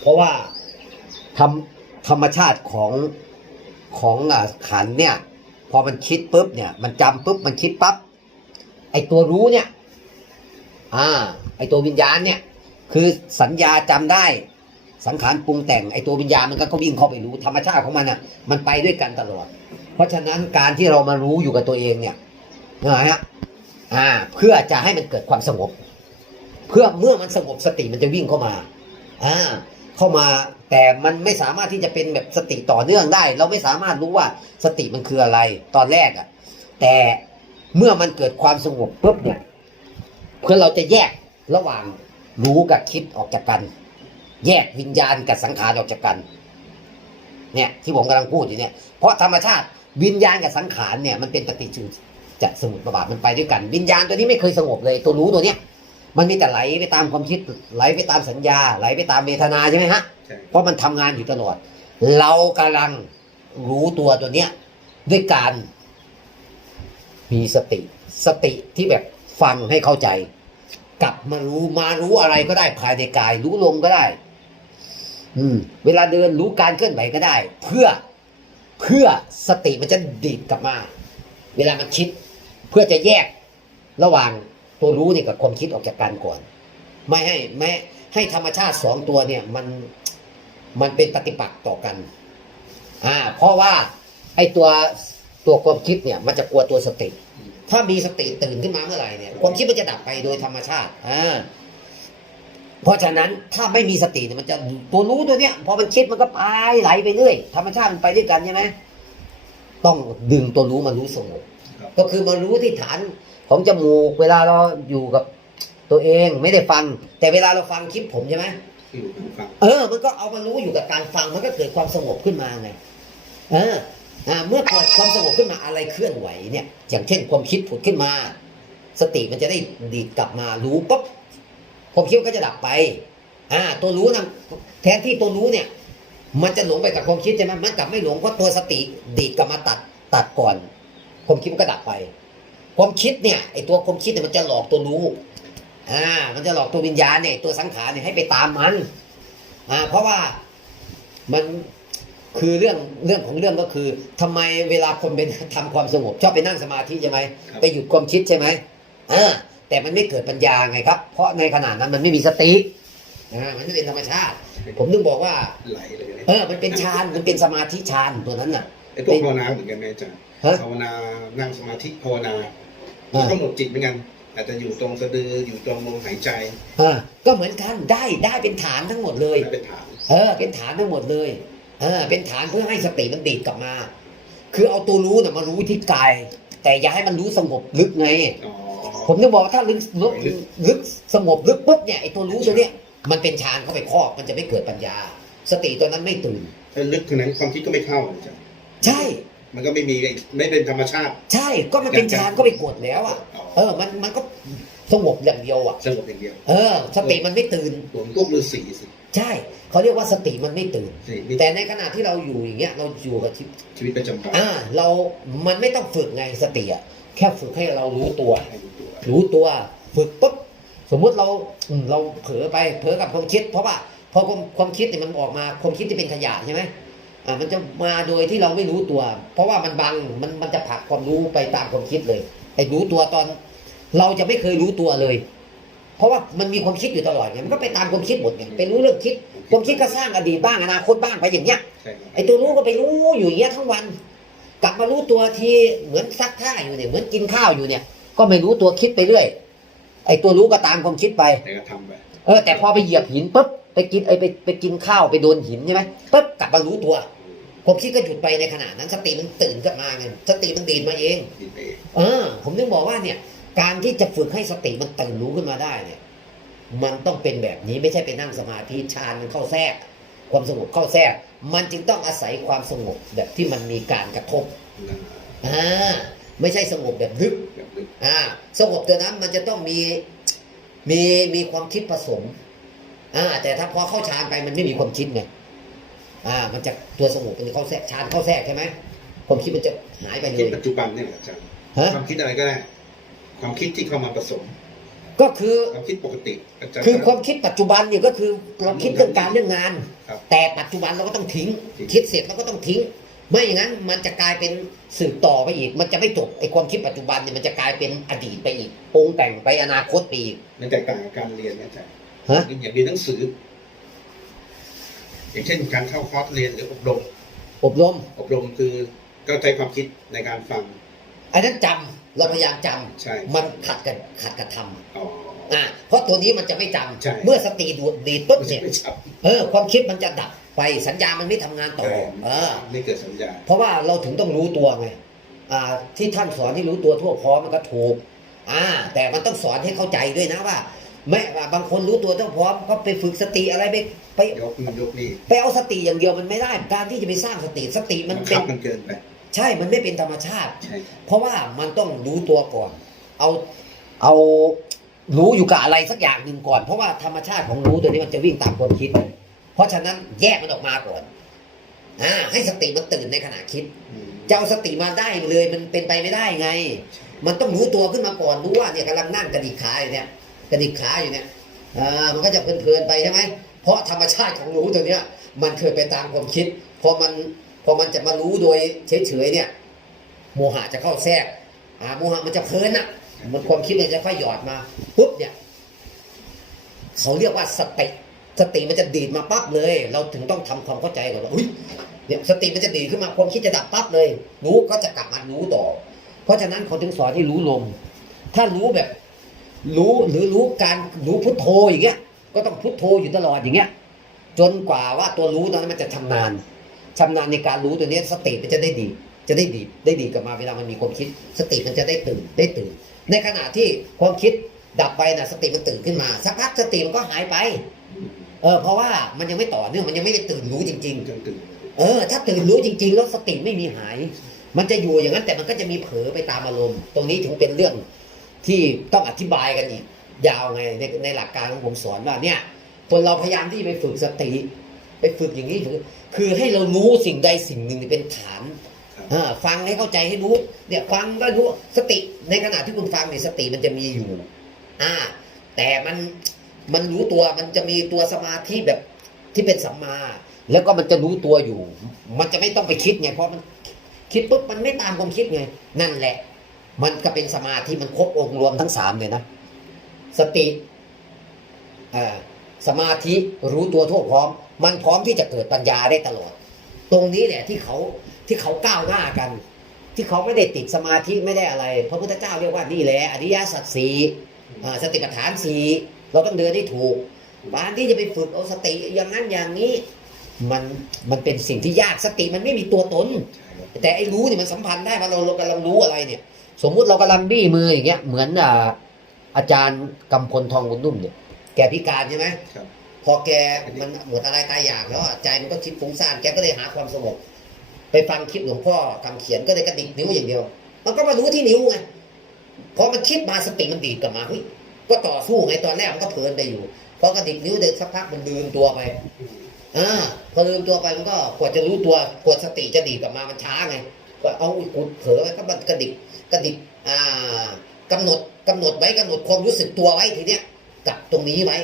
เพราะว่าธรรมธรรมชาติของของขันเนี่ย พอมันคิดปุ๊บเนี่ย มันจำปุ๊บมันคิดปั๊บไอตัวรู้เนี่ย อ่า ไอตัววิญญาณเนี่ย คือสัญญาจำได้ สังขารปรุงแต่งไอตัววิญญาณมันก็ก็วิ่งเข้าไปรู้ธรรมชาติของมันอะ มันไปด้วยกันตลอด เพราะฉะนั้นการที่เรามารู้อยู่กับตัวเองเนี่ยนะฮะอ่า เพื่อจะให้มันเกิดความสงบ เพื่อเมื่อมันสงบสติมันจะวิ่งเข้ามา อ่าเข้ามาแต่มันไม่สามารถที่จะเป็นแบบสติต่อเนื่องได้ เราไม่สามารถรู้ว่าสติมันคืออะไรตอนแรกอะ่ะ แต่เมื่อมันเกิดความสงบปุ๊บเนี่ยเพื่อเราจะแยกระหว่างรู้กับคิดออกจากกัน แยกวิญญาณกับสังขารออกจากกัน เนี่ยที่ผมกำลังพูดอยู่เนี่ย เพราะธรรมชาติวิญญาณกับสังขารเนี่ยมันเป็นปฏิจูจะสมุประบาทมันไปด้วยกัน วิญญาณตัวนี้ไม่เคยสงบเลย ตัวรู้ตัวเนี้ย มันมีแต่ไหลไปตามความคิดไหลไปตามสัญญา ไหลไปตามเวทนาใช่ไหมฮะใช่เพราะมันทำงานอยู่ตลอด เรากำลังรู้ตัวตัวเนี้ยด้วยการมีสติ สติที่แบบฟังให้เข้าใจ กลับมารู้มารู้อะไรก็ได้ภายในกาย รู้ลมก็ได้ อืม เวลาเดินรู้การเคลื่อนไหวก็ได้ เพื่อเพื่อสติมันจะดีดกลับมา เวลามันคิด เพื่อจะแยกระหว่าง ตัวรู้เนี่ยกับความคิดออกจากกันก่อน ไม่ให้ไม่ให้ธรรมชาติสองตัวเนี่ยมันมันเป็นปฏิปักษ์ต่อกันอ่าเพราะว่าไอ้ตัวตัวความคิดเนี่ยมันจะกลัวตัวสติ ถ้ามีสติตื่นขึ้นมาเมื่อไหร่เนี่ยความคิดมันจะดับไปโดยธรรมชาติอ่าเพราะฉะนั้นถ้าไม่มีสติเนี่ยมันจะตัวรู้ตัวเนี้ยพอมันคิดมันก็ไปไหลไปเรื่อยธรรมชาติมันไปด้วยกันใช่ไหมต้องดึงตัวรู้มารู้สงบก็คือมารู้ที่ฐาน ของจมูก เวลาเราอยู่กับตัวเองไม่ได้ฟัง แต่เวลาเราฟังคลิปผมใช่ไหมอยู่ทางฝั่งเออ มันก็เอามารู้อยู่กับการฟังมันก็เกิดความสงบขึ้นมาไงเอออ่าเมื่อเกิดความสงบขึ้นมาอะไรเคลื่อนไหวเนี่ย อย่างเช่นความคิดผุดขึ้นมา สติมันจะได้ดีดกลับมารู้ปุ๊บความคิดมันก็จะดับไป อ่า ตัวรู้นะแทนที่ตัวรู้เนี่ย มันจะหลงไปกับความคิดใช่ไหมมันกลับไม่หลงเพราะตัวสติดีดกลับมาตัดตัดก่อน ความคิดมันก็ดับไป ความคิดเนี่ยไอตัวความคิดเนี่ยมันจะหลอกตัวรู้อ่ามันจะหลอกตัววิญญาณเนี่ยตัวสังขารเนี่ยให้ไปตามมันอ่าเพราะว่ามันคือเรื่องเรื่องของเรื่องก็คือทำไมเวลาคนเป็นทำความสงบชอบไปนั่งสมาธิใช่ไหมไปหยุดความคิดใช่ไหมอ่าแต่มันไม่เกิดปัญญาไงครับ เพราะในขณะนั้นมันไม่มีสติอ่ามันไม่เป็นธรรมชาติ ผมถึงบอกว่าไหลเลยนะเออมันเป็นฌานมันเป็นสมาธิฌานตัวนั้นน่ะไอ้พวกภาวนาเหมือนกันไหมอาจารย์ฮะภาวนานั่งสมาธิภาวนา อ่าก็หมดจิตเหมือนกัน อาจจะอยู่ตรงสะดืออยู่ตรงลมหายใจอ่าก็เหมือนกันได้ได้เป็นฐานทั้งหมดเลยไม่เป็นฐานเออ เป็นฐานทั้งหมดเลยเออเป็นฐานเพื่อให้สติมันดีดกลับมา คือเอาตัวรู้น่ะมารู้ที่กาย แต่อย่าให้มันรู้สงบลึกไงอ๋อผมจะบอกว่าถ้าลึกลึกลึกสงบลึกปุ๊บเนี่ยไอ้ตัวรู้ตัวเนี้ยมันเป็นฌานเข้าไปครอบมันจะไม่เกิดปัญญา สติตัวนั้นไม่ตื่นถ้าลึกขนาดนั้นความคิดก็ไม่เข้าอาจารย์ใช่ มันก็ไม่มีไม่เป็นธรรมชาติ ใช่ก็มันเป็นฌานก็ไปกดแล้วอะอ๋อเออมันมันก็สงบอย่างเดียวอะสงบอย่างเดียวเออ สติมันไม่ตื่นผมพวกฤาษีสิใช่เขาเรียกว่าสติมันไม่ตื่นนี่นี่แต่ในขณะที่เราอยู่อย่างเงี้ยเราอยู่กับชีวิตชีวิตประจำวันอ่าเรามันไม่ต้องฝึกไงสติอะแค่ฝึกให้เรารู้ตัวให้รู้ตัวรู้ตัวฝึกปุ๊บสมมุติเราอืมเราเผลอไปเผลอกับความคิด เพราะว่าพอความความคิดเนี่ยมันออกมาความคิดที่เป็นขยะใช่ไหม อ่ามันจะมาโดยที่เราไม่รู้ตัว เพราะว่ามันบังมันมันจะผลักความรู้ไปตามความคิดเลยไอ้รู้ตัวตอน เราจะไม่เคยรู้ตัวเลย เพราะว่ามันมีความคิดอยู่ตลอดไงมันก็ไปตามความคิดหมดไงไปรู้เรื่องคิด ความคิดก็สร้างอดีตบ้างอนาคตบ้างไปอย่างเงี้ยใช่ครับไอ้ตัวรู้ก็ไปรู้อยู่อย่างเงี้ยทั้งวัน กลับมารู้ตัวทีเหมือนซักผ้าอยู่เนี่ยเหมือนกินข้าวอยู่เนี่ย ก็ไม่รู้ตัวคิดไปเรื่อยไอ้ตัวรู้ก็ตามความคิดไปแต่ก็ทำไปเออแต่พอไปเหยียบหินปุ๊บไปกินไอ้ไปไปกินข้าวไปโดนหินใช่ไหมปุ๊บกลับมารู้ตัว ความคิดก็หยุดไปในขณะนั้นสติมันตื่นกลับมาไงสติมันดีดมาเองกินไปเองเออ ผมถึงบอกว่าเนี่ย การที่จะฝึกให้สติมันตื่นรู้ขึ้นมาได้เนี่ย มันต้องเป็นแบบนี้ไม่ใช่ไปนั่งสมาธิฌานมันเข้าแทรก ความสงบเข้าแทรก มันจึงต้องอาศัยความสงบแบบที่มันมีการกระทบนะอ่าไม่ใช่สงบแบบลึกแบบลึกอ่าสงบตัวนั้นมันจะต้องมีมีมีความคิดผสมอ่าแต่ถ้าพอเข้าฌานไปมันไม่มีความคิดไง อ่า มันจะตัวสงบมันจะเข้าแทรกฌานเข้าแทรกใช่ไหมความคิดมันจะหายไปเลคิดยปัจจุบันเนี่ยแหละอาจารย์ฮะความคิดอะไรก็ได้ ความคิดที่เข้ามาผสม ก็คือความคิดปกติอาจารย์คือความคิดปัจจุบันเนี่ยก็คือเราคิดเรื่องการเรื่องงานครับแต่ปัจจุบันเราก็ต้องทิ้งทิ้ง คิดเสร็จเราก็ต้องทิ้ง ไม่อย่างนั้นมันจะกลายเป็นสืบต่อไปอีก มันจะไม่จบไอ้ความคิดปัจจุบันเนี่ยมันจะกลายเป็นอดีตไปอีกปรุงแต่งไปอนาคตไปอีกมันแตกต่างกับการเรียนนะอาจารย์ฮะอย่างเรียนหนังสือ อย่างเช่นการเข้าคอร์สเรียนหรืออบรม อบรม อบรมคือก็ใช้ความคิดในการฟัง อันนั้นจำเราพยายามจำใช่ มันขัดกันขัดกับทอ๋อำอ่าเพราะตัวนี้มันจะไม่จใช่ำเมื่อสติดูดดีดปุ๊บไม่เนี่ยใช่ไม่ชับเออความคิดมันจะดับไปสัญญามันไม่ทำงานต่อใช่เออ ไม่เกิดสัญญา เพราะว่าเราถึงต้องรู้ตัวไงอ่าที่ท่านสอนที่รู้ตัวทั่วพร้อมมันก็ถูกอ่าแต่มันต้องสอนให้เข้าใจด้วยนะว่า ไม่ว่าบางคนรู้ตัวทั่วพร้อมก็ไปฝึกสติอะไรไปไปยกมันยกนี่ไปเอาสติอย่างเดียวมันไม่ได้ การที่จะไปสร้างสติสติมันบังเป็คันบมันเกินไปใช่มันไม่เป็นธรรมชาติใช่ครับเพราะว่ามันต้องรู้ตัวก่อน เอาเอารู้อยู่กับอะไรสักอย่างหนึ่งก่อน เพราะว่าธรรมชาติของรู้ตัวนี้มันจะวิ่งตามความคิด เพราะฉะนั้นแยกมันออกมาก่อนอ่าให้สติมันตื่นในขณะคิดอืมจะเอาสติมาได้เลยมันเป็นไปไม่ได้ไง มันต้องรู้ตัวขึ้นมาก่อนรู้ว่าเนี่ยกำลังนั่งกระดิกขาอยู่เนี่ย กระดิกขาอยู่เนี่ยอ่ามันก็จะเพลินๆไปใช่ไหมเพราะธรรมชาติของรู้ตัวเนี้ยมันเคยไปตามความคิดพอมันพอมันจะมารู้โดยเฉยๆเนี่ย โมหะจะเข้าแทรกอ่าโมหะมันจะเพลินอะมันความคิดมันจะค่อยหยอดมาปุ๊บเนี่ยเขาเรียกว่าสติสติมันจะดีดมาปั๊บเลย เราถึงต้องทำความเข้าใจก่อนว่าอุ้ยเนี่ยสติมันจะดีดขึ้นมาความคิดจะดับปั๊บเลย รู้ก็จะกลับมารู้ต่อ เพราะฉะนั้นเขาถึงสอนให้รู้ลม ถ้ารู้แบบ รู้หรือรู้การรู้พุทโธอย่างเงี้ย ก็ต้องพุทโธอยู่ตลอดอย่างเงี้ย จนกว่าว่าตัวรู้ตอนนั้นมันจะชำนาญชำนาญในการรู้ตัวเนี้ยสติมันจะได้ดี จะได้ดีได้ดีกลับมาเวลามันมีความคิด สติมันจะได้ตื่นได้ตื่น ในขณะที่ความคิดดับไปนะสติมันตื่นขึ้นมาสักพักสติมันก็หายไปเออเพราะว่ามันยังไม่ต่อเนื่องมันยังไม่ได้ตื่นรู้จริงๆจนตื่นเออ ถ้าตื่นรู้จริง ๆ แล้วสติไม่มีหาย มันจะอยู่อย่างนั้นแต่มันก็จะมีเผลอไปตามอารมณ์ ตรงนี้ถึงเป็นเรื่อง ที่ต้องอธิบายกันอีกยาวไงในในหลักการของผมสอนว่าเนี่ยคนเราพยายามที่จะไปฝึกสติไปฝึกอย่างนี้คือคือให้เรารู้สิ่งใดสิ่งหนึ่งเป็นฐานครับอ่าฟังให้เข้าใจให้รู้เนี่ยฟังก็รู้สติในขณะที่คุณฟังเนี่ยสติมันจะมีอยู่อ่าแต่มันมันรู้ตัวมันจะมีตัวสมาธิแบบที่เป็นสัมมา แล้วก็มันจะรู้ตัวอยู่ มันจะไม่ต้องไปคิดไงเพราะมันคิดปุ๊บมันไม่ตามความคิดไง นั่นแหละ มันก็เป็นสมาธิมันครบองค์รวมทั้งสามเลยนะ สติสมาธิรู้ตัวทั่วพร้อม มันพร้อมที่จะเกิดปัญญาได้ตลอด ตรงนี้แหละที่เขาที่เขาก้าวหน้ากัน ที่เขาไม่ได้ติดสมาธิไม่ได้อะไร พระพุทธเจ้าเรียกว่านี่แหละอริยสัจสี่สติปัฏฐานสี่เราต้องเดินให้ถูกการที่จะไปฝึกเอาสติอย่างนั้นอย่างนี้ มันมันเป็นสิ่งที่ยากสติมันไม่มีตัวตน แต่ไอ้รู้เนี่ยมันสัมพันธ์ได้ว่าเราเรากำลังรู้อะไรเนี่ย สมมุติเรากำลังบี้มืออย่างเงี้ยเหมือนอ่าอาจารย์กำพลทองบุญนุ่มเนี่ยแกพิการใช่ไหมครับพอแกมันหมดอะไรตายอยากแล้วอะใจมันก็คิดฟุ้งซ่านแกก็เลยหาความสงบไปฟังคลิปหลวงพ่อคำเขียนก็เลยกระดิกนิ้วอย่างเดียว มันก็มารู้ที่นิ้วไงพอมันคิดมาสติมันดีดกลับมาเฮ้ยก็ต่อสู้ไงตอนแรกมันก็เพลินไปอยู่พอกระดิกนิ้วเดินสักพักมันลืมตัวไปอืมอ่าพอลืมตัวไปมันก็กว่าจะรู้ตัวกว่าสติจะดีดกลับมามันช้าไง ก็เอาอุ๊ยกูเผลอไปก็มันกระดิกกระดิกอ่ากำหนดกำหนดไว้กำหนดความรู้สึกตัวไว้ทีเนี้ยกับตรงนี้ไว้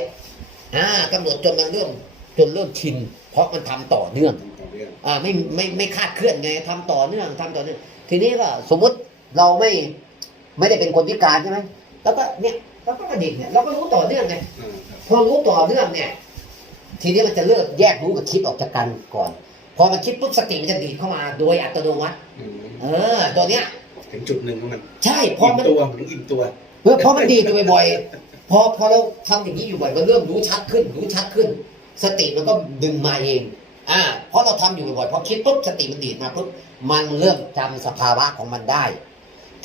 อ่ากำหนดจนมันเริ่มจนเริ่มชิน เพราะมันทำต่อเนื่องต่อเรื่องอ่าไม่ไม่ไม่คาดเคลื่อนไงทำต่อเนื่องทำต่อเนื่อง ทีนี้ก็สมมุติเราไม่ไม่ได้เป็นคนพิการใช่ไหมแล้วก็เนี่ยเราก็กระดิกเนี่ยเราก็รู้ต่อเนื่องไงอ่าครับพอรู้ต่อเนื่องเนี่ย ทีนี้มันจะเลิกแยกรู้กับคิดออกจากกันก่อน พอมันคิดปุ๊บสติมันจะดีดเข้ามาโดยอัตโนมัติอืมเออ ตัวเนี้ย ถึงจุดหนึ่งของมันใช่พออิ่มมันตัวถึงอิ่มตัว เออพอมันดีดอยู่บ่อยๆพอพอเราทำอย่างนี้อยู่บ่อยมันเริ่มรู้ชัดขึ้น รู้ชัดขึ้น สติมันก็ดึงมาเอง อ่าเพราะเราทำอยู่บ่อยๆพอคิดปุ๊บสติมันดีดมาปุ๊บมันเริ่มจำสภาวะของมันได้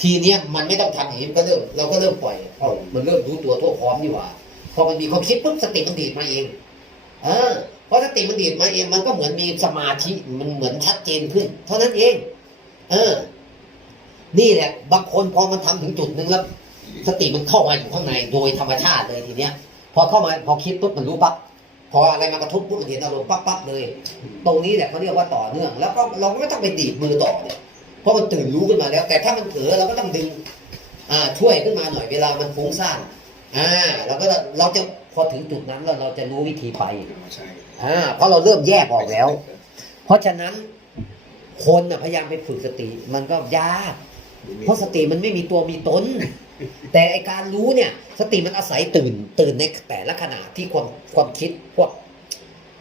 ทีเนี้ยมันไม่ต้องทำอย่างนี้มันก็เริ่มเราก็เริ่มปล่อยเอ้ามันเริ่มรู้ตัวทั่วพร้อมนี่หว่า พอมันมีความคิดปุ๊บสติมันดีดมาเอง เออ เพราะสติมันดีดมาเองมันก็เหมือนมีสมาธิมันเหมือนชัดเจนขึ้น เท่านั้นเอง เออ นี่แหละบางคนพอมันทำถึงจุดหนึ่งแล้ว สติมันเข้ามาอยู่ข้างในโดยธรรมชาติเลยทีเนี้ย พอเข้ามาพอคิดปุ๊บมันรู้ปั๊บพออะไรมากระทบปุ๊บมันเห็นอารมณ์ปั๊บปั๊บเลย ตรงนี้แหละเขาเรียกว่าต่อเนื่อง แล้วก็เราก็ไม่ต้องไปดีดมือต่อเนี่ยเพราะมันตื่นรู้ขึ้นมาแล้ว แต่ถ้ามันเผลอเราก็ต้องดึง อ่า ช่วยขึ้นมาหน่อยเวลามันฟุ้งซ่านอ่าเราก็เราจะพอถึงจุดนั้นแล้วเราจะรู้วิธีไปใช่ อ่าเพราะเราเริ่มแยกออกแล้ว เพราะฉะนั้นคนน่ะพยายามไปฝึกสติ มันก็ยาก เพราะสติมันไม่มีตัวมีตน แต่ไอการรู้เนี่ย สติมันอาศัยตื่น ตื่นในแต่ละขณะที่ความความคิดพวก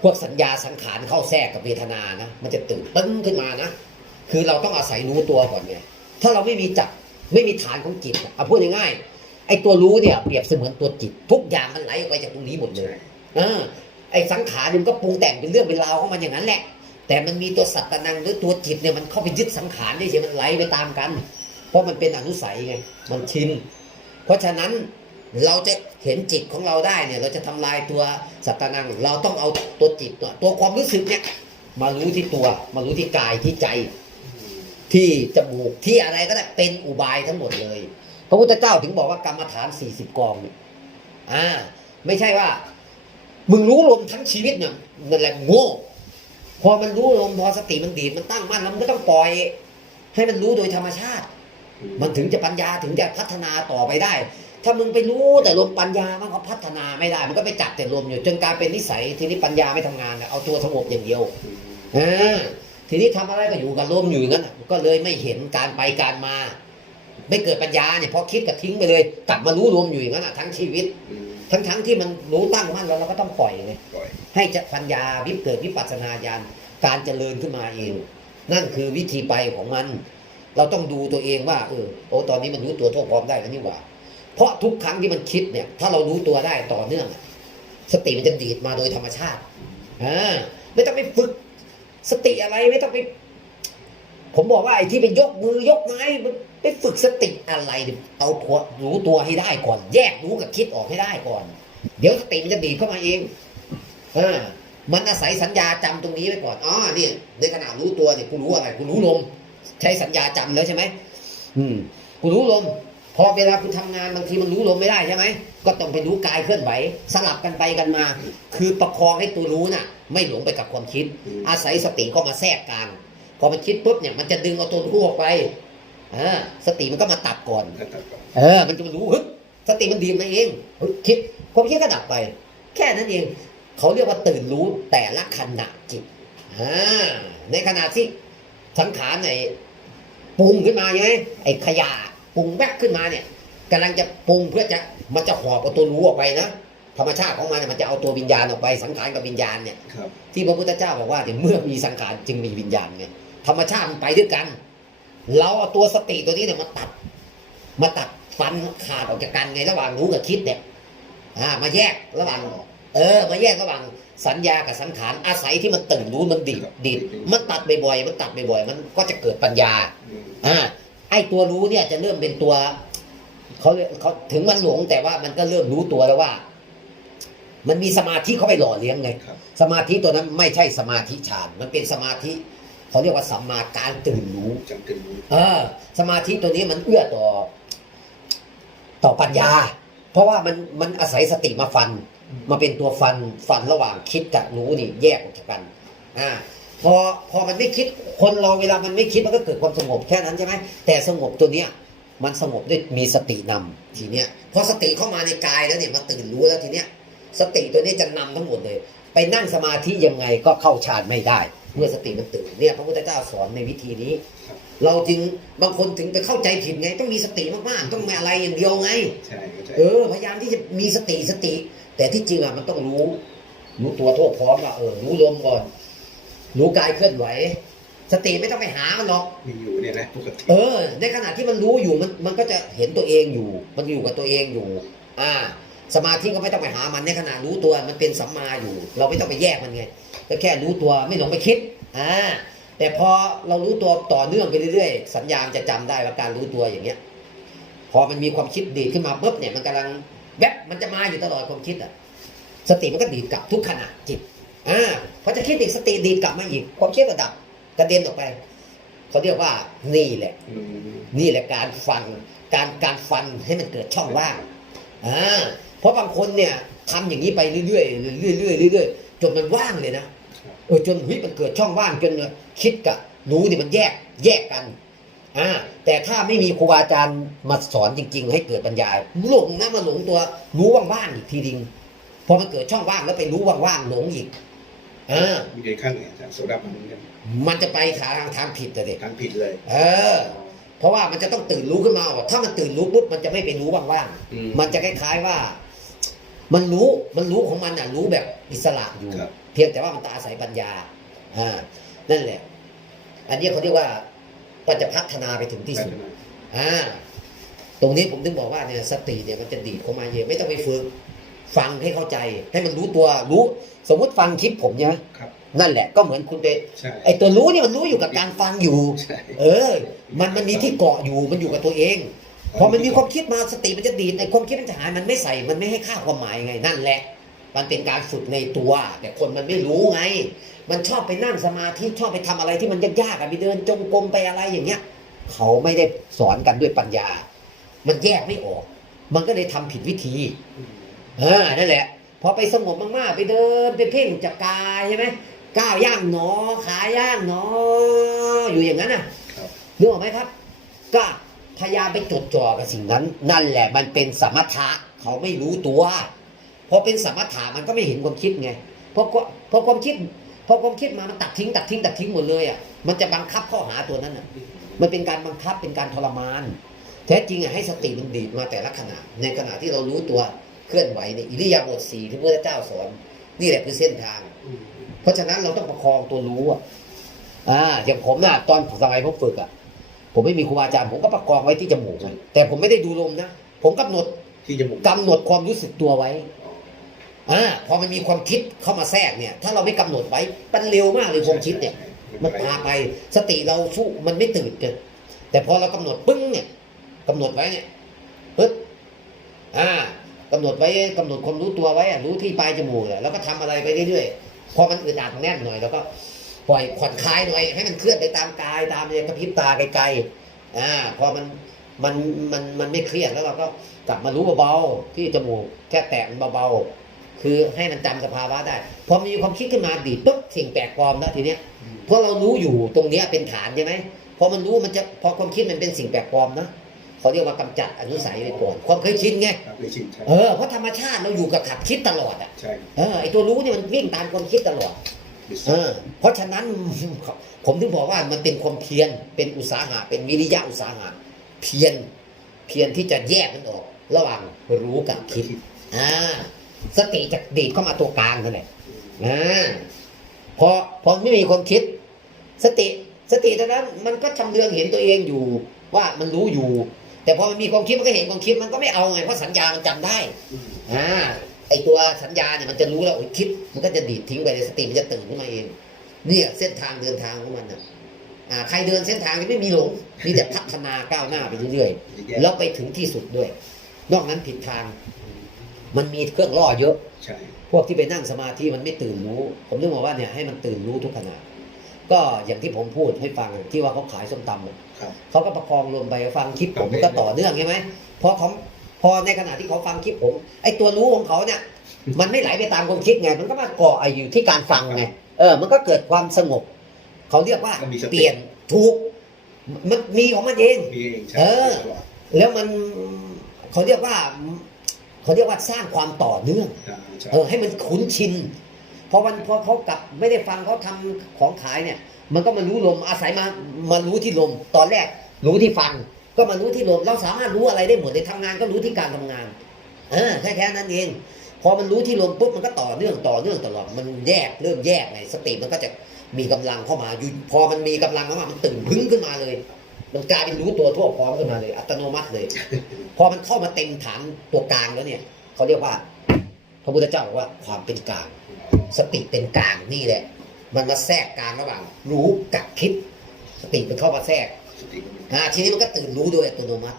พวกสัญญาสังขารเข้าแทรกกับเวทนานะ มันจะตื่นตึ้งขึ้นมานะ คือเราต้องอาศัยรู้ตัวก่อนไง ถ้าเราไม่มีจับไม่มีฐานของจิตอะเอาพูดง่ายๆไอตัวรู้เนี่ยเปรียบเสมือนตัวจิต ทุกอย่างมันไหลออกไปจากตรงนี้หมดเลยเออไอสังขารมันก็ปรุงแต่งเป็นเรื่องเป็นราวของมันอย่างนั้นแหละ แต่มันมีตัวสัตตนังหรือตัวจิตเนี่ยมันเข้าไปยึดสังขารได้เฉยมันไหลไปตามกัน เพราะมันเป็นอนุสัยไงมันชินเพราะฉะนั้นเราจะเห็นจิตของเราได้เนี่ย เราจะทำลายตัวสัตตนัง เราต้องเอาตัวจิตตัวตัวความรู้สึกเนี่ยมารู้ที่ตัวมารู้ที่กายที่ใจ ที่จมูกที่อะไรก็ได้เป็นอุบายทั้งหมดเลย พระพุทธเจ้าถึงบอกว่ากรรมฐานสี่สิบกองเนี่ยอ่าไม่ใช่ว่า มึงรู้ลมทั้งชีวิตเนี่ยนั่นแหละโง่ พอมันรู้ลมพอสติมันดีดมันตั้งมั่นแล้วมันก็ต้องปล่อย ให้มันรู้โดยธรรมชาติ มันถึงจะปัญญาถึงจะพัฒนาต่อไปได้ ถ้ามึงไปรู้แต่ลมปัญญามันก็พัฒนาไม่ได้ มันก็ไปจับแต่ลมอยู่ จนกลายเป็นนิสัยทีนี้ปัญญาไม่ทำงานแล้วเอาตัวสงบอย่างเดียวอ่าทีนี้ทำอะไรก็อยู่กับลมอยู่อย่างนั้นก็เลยไม่เห็นการไปการมา ไม่เกิดปัญญาเนี่ยพอคิดก็ทิ้งไปเลย กลับมารู้ลมอยู่อย่างนั้นทั้งชีวิต ทั้งทั้งๆที่มันรู้ตั้งมั่นแล้วเราก็ต้องปล่อยไงปล่อยให้จะปัญญาวิเกิดวิปัสสนาญาณการเจริญขึ้นมาเอง นั่นคือวิธีไปของมัน เราต้องดูตัวเองว่าเออโอ้ตอนนี้มันรู้ตัวทั่วพร้อมได้แล้วนี่หว่า เพราะทุกครั้งที่มันคิดเนี่ย ถ้าเรารู้ตัวได้ต่อเนื่องอะสติมันจะดีดมาโดยธรรมชาติอ่าไม่ต้องไปฝึก สติอะไรไม่ต้องไป ผมบอกว่าไอ้ที่ไปยกมือยกไม้มันไปฝึกสติอะไรเนี่ยเอาตัวรู้ตัวให้ได้ก่อน แยกรู้กับคิดออกให้ได้ก่อน เดี๋ยวสติมันจะดีดเข้ามาเองเออมันอาศัยสัญญาจำตรงนี้ไว้ก่อนอ๋อเนี่ยในขณะรู้ตัวเนี่ยกูรู้อะไรกูรู้ลม ใช้สัญญาจำแล้วใช่ไหมอืมกูรู้ลมพอเวลาคุณทำงานบางทีมันรู้ลมไม่ได้ใช่ไหมก็ต้องไปรู้กายเคลื่อนไหวสลับกันไปกันมา คือประคองให้ตัวรู้น่ะ ไม่หลงไปกับความคิด อาศัยสติก็มาแทรกกลาง พอมันคิดปุ๊บเนี่ยมันจะดึงเอาตัวรู้ออกไปเออสติมันก็มาตัดก่อนแล้วตัดก่อนเออ มันจะมารู้ฮึบสติมันดีมาเองฮึบคิดความคิดก็ดับไป แค่นั้นเอง เขาเรียกว่าตื่นรู้แต่ละขณะจิตอ่าในขณะที่สังขารในปรุงขึ้นมาไงไอ้ขยะปรุงแวบขึ้นมาเนี่ยกำลังจะปรุงเพื่อจะมันจะหอบเอาตัวรู้ออกไปนะธรรมชาติของมันเนี่ยมันจะเอาตัววิญญาณออกไปสังขารกับวิญญาณเนี่ยครับที่พระพุทธเจ้าบอกว่าเดี๋ยวเมื่อมีสังขารจึงมีวิญญาณไง ธรรมชาติมันไปด้วยกัน เราเอาตัวสติตัวนี้เนี่ยมาตัด มาตัดฟันขาดออกจากกันไงระหว่างรู้กับคิดเนี่ยอ่ามาแยกระหว่าง เออ มาแยกระหว่างสัญญากับสังขารอาศัยที่มันตื่นรู้มันดีดดีดมันตัดบ่อยๆมันตัดบ่อยๆมันก็จะเกิดปัญญาอืมอ่าไอ้ตัวรู้เนี่ยจะเริ่มเป็นตัวเขาเรียกเขาถึงมันหลงแต่ว่ามันก็เริ่มรู้ตัวแล้วว่า มันมีสมาธิเข้าไปหล่อเลี้ยงไงครับสมาธิตัวนั้นไม่ใช่สมาธิฌานมันเป็นสมาธิ เขาเรียกว่าสัมมาการตื่นรู้จำเป็นรู้เออ สมาธิตัวนี้มันเอื้อต่อ ต่อปัญญา เพราะว่ามันมันอาศัยสติมาฟัน มาเป็นตัวฟันฟันระหว่างคิดกับรู้นี่แยกออกจากกัน อ่าพอพอมันไม่คิดคนเราเวลามันไม่คิดมันก็เกิดความสงบแค่นั้นใช่ไหมแต่สงบตัวเนี้ยมันสงบด้วยมีสตินำทีเนี้ยพอสติเข้ามาในกายแล้วเนี่ยมาตื่นรู้แล้วทีเนี้ยสติตัวนี้จะนำทั้งหมดเลย ไปนั่งสมาธิยังไงก็เข้าฌานไม่ได้ เมื่อสติมันตื่นเนี่ยพระพุทธเจ้าสอนในวิธีนี้ เราจึงบางคนถึงไปเข้าใจผิดไง ต้องมีสติมากๆต้องไม่อะไรอย่างเดียวไงใช่เข้าใจเออพยายามที่จะมีสติสติ แต่ที่จริงอะมันต้องรู้ รู้ตัวทั่วพร้อมว่าเออรู้ลมก่อนรู้กายเคลื่อนไหว สติไม่ต้องไปหามันหรอกมีอยู่เนี่ยนะปกติเออ ในขณะที่มันรู้อยู่มันมันก็จะเห็นตัวเองอยู่ มันอยู่กับตัวเองอยู่ อ่า สมาธิก็ไม่ต้องไปหามันในขณะรู้ตัวมันเป็นสัมมาอยู่ เราไม่ต้องไปแยกมันไงก็แค่รู้ตัวไม่หลงไปคิดอ่าแต่พอเรารู้ตัวต่อเนื่องไปเรื่อยๆ สัญญาณจะจำได้ว่าการรู้ตัวอย่างเงี้ย พอมันมีความคิดดีดขึ้นมาปุ๊บเนี่ยมันกำลังแวบมันจะมาอยู่ตลอดความคิดอะสติมันก็ดีดกลับทุกขณะจิตอ่าพอจะคิดอีกสติดีดกลับมาอีก ความคิดก็ดับกระเด็นออกไปเขาเรียกว่านี่แหละอืมนี่แหละการฟันการการฟันให้มันเกิดช่องว่างอ่า เพราะบางคนเนี่ยทำอย่างนี้ไปเรื่อยๆเรื่อยๆเรื่อยๆจนมันว่างเลยนะเออจนเฮ้ยมันเกิดช่องว่างจนคิดกับรู้นี่มันแยกแยกกันอ่าแต่ถ้าไม่มีครูบาอาจารย์มาสอนจริง ๆ ให้เกิดปัญญาหลงนะมาหลงตัวรู้ว่างๆอีกทีดิงพอมันเกิดช่องว่างแล้วไปรู้ว่างๆหลงอีกอ่ามีเดินขั้นไหนอาจารย์โซดาบันเหมือนกันมันจะไปทางทางผิดแต่เด็กทางผิดเลย เออ เพราะว่ามันจะต้องตื่นรู้ขึ้นมาว่าถ้ามันตื่นรู้ปุ๊บมันจะไม่ไปรู้ว่างอืมๆมันจะคล้ายๆว่า มันรู้มันรู้ของมันอะรู้แบบอิสระอยู่ ครับ เพียงแต่ว่ามันต้องอาศัยปัญญาอ่านั่นแหละ อันนี้เขาเรียกว่ามันจะพัฒนาไปถึงที่สุด อ่า ตรงนี้ผมถึงบอกว่าเนี่ยสติเนี่ยมันจะดีดเข้ามาเยอะไม่ต้องไปฝึกฟังให้เข้าใจ ให้มันรู้ตัวรู้ สมมติฟังคลิปผมใช่ไหมครับ นั่นแหละก็เหมือนคุณไปใช่ไอตัวรู้เนี่ยมันรู้อยู่กับการฟังอยู่ ใช่ เออ มันมันมีที่เกาะอยู่มันอยู่กับตัวเอง พอมันมีความคิดมาสติมันจะดีดในความคิดมันจะหายมันไม่ใส่มันไม่ให้ค่าความหมายไงนั่นแหละ มันเป็นการฝึกในตัว แต่คนมันไม่รู้ไง มันชอบไปนั่งสมาธิชอบไปทำอะไรที่มันยากๆไปเดินจงกรมไปอะไรอย่างเงี้ย เขาไม่ได้สอนกันด้วยปัญญา มันแยกไม่ออก มันก็เลยทำผิดวิธีเออนั่นแหละพอไปสงบมากๆ ไปเดินไปเพ่งจับกายใช่ไหมก้าวย่างหนอ ขาย่างหนอ อยู่อย่างนั้นน่ะนึกออกไหมครับก็ พยายามไปจดจ่อกับสิ่งนั้น นั่นแหละมันเป็นสมถะเขาไม่รู้ตัวพอเป็นสมถะมันก็ไม่เห็นความคิดไงเพราะก็พอความคิดพอความคิดมามันตัดทิ้งตัดทิ้งตัดทิ้งหมดเลยอะมันจะบังคับข้อหาตัวนั้นอะมันเป็นการบังคับเป็นการทรมาน แท้จริงอะให้สติมันดีดมาแต่ละขณะ ในขณะที่เรารู้ตัวเคลื่อนไหวในอิริยาบถสี่ที่พระเจ้าสอนนี่แหละคือเส้นทาง เพราะฉะนั้นเราต้องประคองตัวรู้อะอ่าอย่างผมน่ะตอนสมัยผมฝึกอะ ผมไม่มีครูบาอาจารย์ผมก็ประคองไว้ที่จมูกอะแต่ผมไม่ได้ดูลมนะผมกำหนดที่จมูกกำหนดความรู้สึกตัวไว้อ่าพอมันมีความคิดเข้ามาแทรกเนี่ย ถ้าเราไม่กำหนดไว้มันเร็วมากเลยความคิดเนี่ย มันพาไปสติเราสู้มันไม่ตื่นเกินแต่พอเรากำหนดปึ้งเนี่ยกำหนดไว้เนี่ยปึ๊บอ่ากำหนดไว้กำหนดความรู้ตัวไว้อะรู้ที่ปลายจมูกอะแล้วก็ทำอะไรไปเรื่อยๆพอมันอึดอัดแน่นหน่อยแล้วก็ ปล่อยผ่อนคลายหน่อย ให้มันเคลื่อนไปตามกายตามเนี่ยกระพริบตาไกลๆอ่าพอมันมันมันมันไม่เครียดแล้วเราก็กลับมารู้เบาๆที่จมูกแค่แตะมันเบาๆคือให้มันจำสภาวะได้พอมีความคิดขึ้นมาดีดปุ๊บสิ่งแปลกปลอมแล้วทีเนี้ยอืมเพราะเรารู้อยู่ตรงเนี้ยเป็นฐานใช่ไหมพอมันรู้มันจะพอความคิดมันเป็นสิ่งแปลกปลอมนะเขาเรียกว่ากำจัดอนุสัยไปก่อนความเคยชินไงครับไม่ชินใช่เออเพราะธรรมชาติเราอยู่กับขับคิดตลอดอะใช่เออไอตัวรู้เนี่ยมันวิ่งตามความคิดตลอดบิส เออ เพราะฉะนั้นผมถึงบอกว่ามันเป็นความเพียรเป็นอุตสาหะเป็นวิริยะอุตสาหะเพียรเพียรที่จะแยกมันออก ระหว่างรู้กับคิดอ่าสติจะดีดเข้ามาตัวกลางนั่นแหละอ่าพอพอไม่มีความคิด สติสติตอนนั้น มันก็ชำเลืองเห็นตัวเองอยู่ ว่ามันรู้อยู่ แต่พอมันมีความคิดมันก็เห็นความคิดมันก็ไม่เอาไงเพราะสัญญามันจำได้อ่า ไอตัวสัญญาเนี่ยมันจะรู้แล้วโอ้ยคิด มันก็จะดีดทิ้งไปเลยสติมันจะตื่นขึ้นมาเอง เนี่ยเส้นทางเดินทางของมันอะอ่าใครเดินเส้นทางนี้ไม่มีหลงมีแต่พัฒนาก้าวหน้าไปเรื่อยๆแล้วไปถึงที่สุดด้วย นอกนั้นผิดทาง มันมีเครื่องล่อเยอะใช่พวกที่ไปนั่งสมาธิมันไม่ตื่นรู้ ผมถึงบอกว่าเนี่ยให้มันตื่นรู้ทุกขณะก็อย่างที่ผมพูดให้ฟังที่ว่าเขาขายส้มตำอะครับเขาก็ประคองลมไปฟังคลิปผมครับก็ต่อเนื่องใช่ไหมพอเขา พอในขณะที่เขาฟังคลิปผมไอ้ตัวรู้ของเขาเนี่ย มันไม่ไหลไปตามความคิดไง มันก็มาเกาะอยู่ที่การฟังไงเออ มันก็เกิดความสงบ เขาเรียกว่าก็มีสติ เปลี่ยนถูกมันมีของมันเองมีเองใช่เออกว่าแล้วมันเขาเรียกว่าเขาเรียกว่าสร้างความต่อเนื่องอ่าใช่เออให้มันคุ้นชินพอวันพอเขากลับไม่ได้ฟังเขาทำของขายเนี่ย มันก็มารู้ลมอาศัยมามารู้ที่ลม ตอนแรกรู้ที่ฟัง ก็มารู้ที่ลมเราสามารถรู้อะไรได้หมดในทำงานก็รู้ที่การทำงาน เออแค่แค่นั้นเอง พอมันรู้ที่ลมปุ๊บมันก็ต่อเนื่องต่อเนื่องตลอดมันแยกเริ่มแยกไงสติมันก็จะมีกำลังเข้ามาอยู่พอมันมีกำลังเข้ามามันตื่นพึ่งขึ้นมาเลยมันกลายเป็นรู้ตัวทั่วพร้อมขึ้นมาเลย อัตโนมัติเลย พอมันเข้ามาเต็มฐานตัวกลางแล้วเนี่ยเขาเรียกว่า พระพุทธเจ้าบอกว่าความเป็นกลาง สติเป็นกลางนี่แหละ มันมาแทรกกลางระหว่าง รู้กับคิด สติมันเข้ามาแทรกสติก็มี อ่าทีนี้มันก็ตื่นรู้โดยอัตโนมัติ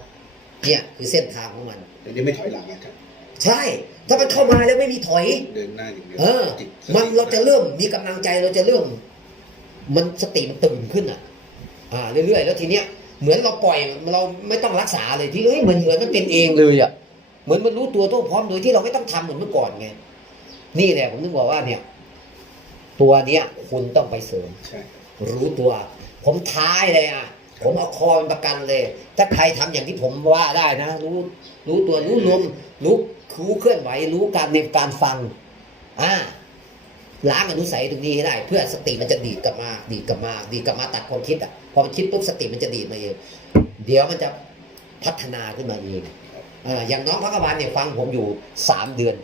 เนี่ยคือเส้นทางของมันแต่นี่ไม่ถอยหลังนะครับ ใช่ ถ้ามันเข้ามาแล้วไม่มีถอย เดินหน้าอย่างเดียวเออจิตสติมันเราจะเริ่มมีกำลังใจเราจะเริ่ม มันสติมันตื่นขึ้นอะ อ่าเรื่อยๆ แล้วทีเนี้ยเหมือนเราปล่อยเราไม่ต้องรักษาเลยที่เอ้ยเหมือนเหมือนมันเป็นเองเลยอะเหมือนมันรู้ตัวทั่วพร้อมโดยที่เราไม่ต้องทำเหมือนเมื่อก่อนไงนี่แหละผมถึงบอกว่าเนี่ย ตัวเนี้ยคุณต้องไปเสริม ใช่ รู้ตัว ผมท้ายเลยอะ ผมเอาคอเป็นประกันเลย ถ้าใครทำอย่างที่ผมว่าได้นะ รู้รู้ตัวรู้ลมรู้รู้เคลื่อนไหวรู้การในการฟังอ่าล้างอนุสัยตรงนี้ให้ได้ เพื่อสติมันจะดีดกลับมาดีดกลับมาดีดกลับมาตัดความคิดอะพอมันคิดปุ๊บสติมันจะดีดมาเองเดี๋ยวมันจะพัฒนาขึ้นมาเองอออย่างน้องพักวานเนี่ยฟังผมอยู่สามเดือน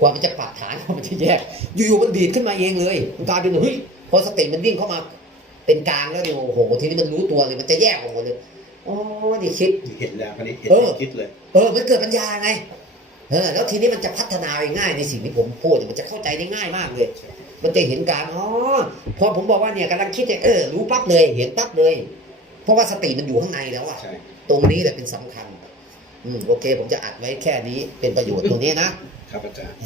กว่ามันจะปรับฐานกว่ามันจะแยก อยู่ๆมันดีดขึ้นมาเองเลยมันกลายเป็นเฮ้ยพอสติมันวิ่งเข้ามา เป็นกลางแล้วเนี่ยโอ้โหทีนี้มันรู้ตัวเลยมันจะแยกออกหมดเลยอ๋อนี่คิด เห็นแล้วคราวนี้เห็นเออ คิดเลยเออ มันเกิดปัญญาไง เออ แล้วทีนี้มันจะพัฒนาไปง่ายในสิ่งที่ผมพูดเนี่ยมันจะเข้าใจได้ง่ายมากเลย มันจะเห็นการ อ๋อ พอผมบอกว่าเนี่ยกำลังคิดเนี่ยเออ รู้ปั๊บเลย เห็นปั๊บเลย เพราะว่าสติมันอยู่ข้างในแล้วอะใช่ตรงนี้แหละเป็นสำคัญ อืม โอเค ผมจะอัดไว้แค่นี้เป็นประโยชน์ตรงนี้นะ ครับอาจารย์